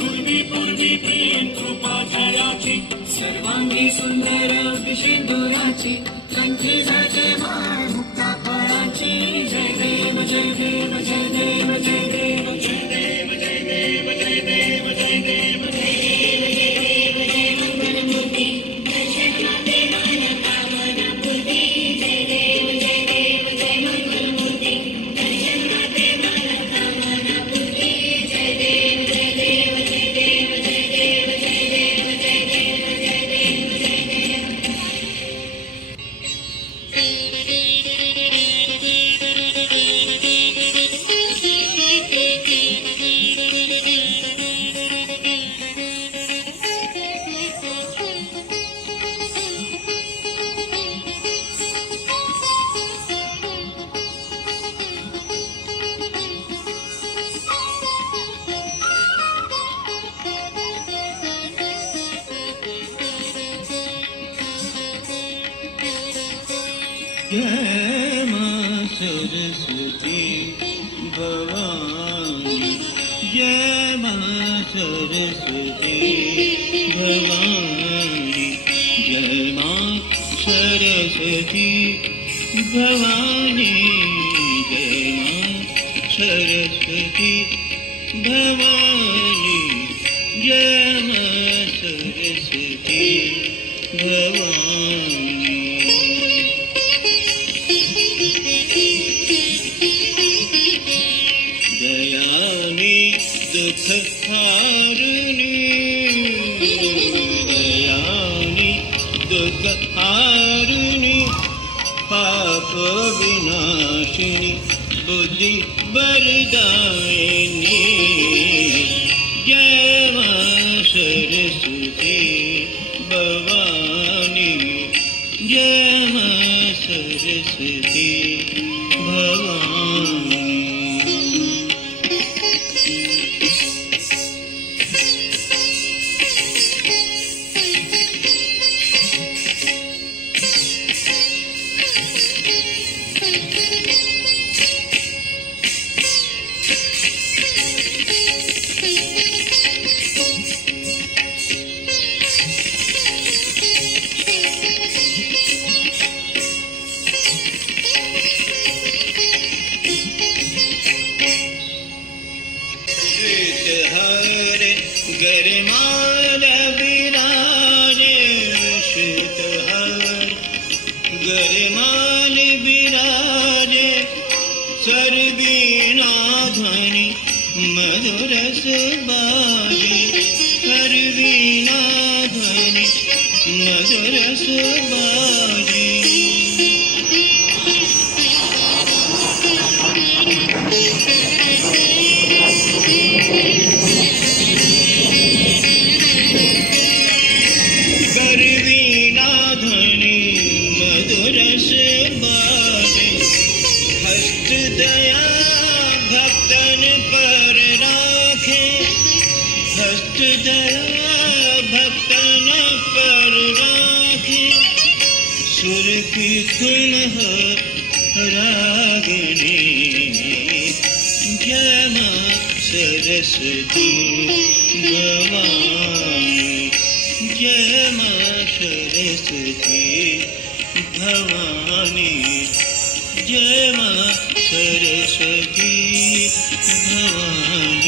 पूर्वी पूर्वी प्रेम कृपा जयाची सर्वांगी सुंदर विषेंदुराची कंठी जाते माळ मुक्ता फळाची जय देव जय देव जय देव जय देव जय देव जय देव जय देव जय देव जय देव जय मंगलमूर्ती दर्शनाते मान कामना पूर्ती जय देव जय देव जय मंगलमूर्ती दर्शनाते मान कामना पूर्ती जय देव जय देव जय देव जय देव जय देव जय देव जय देव जय देव जय मां सरस्वती भवानी जय मां सरस्वती भवानी जय मां सरस्वती भवानी जय मां सरस्वती भवानी जय मां सरस्वती भवानी दयानी दुख हारुनी दयानी दुख हारुनी पाप विनाशिनी बुद्धि वरदायिनी जय मां सरस्वती भवानी जय मां सरस्वती भवानी गरमाल विराजे शीतहर गरमाल विराजे सरवीणा ध्वनि मधुरस बाजे सरवीणा ध्वनि मधुरस बाजे करवीणा ध्वनि मधुरस बाजे हस्त दया भक्तन पर राखे हस्त दया भक्तन पर राखे सुर की कुल रागिनी जय मां सरस्वती भवानी जय मां सरस्वती भवानी जय मां सरस्वती भवानी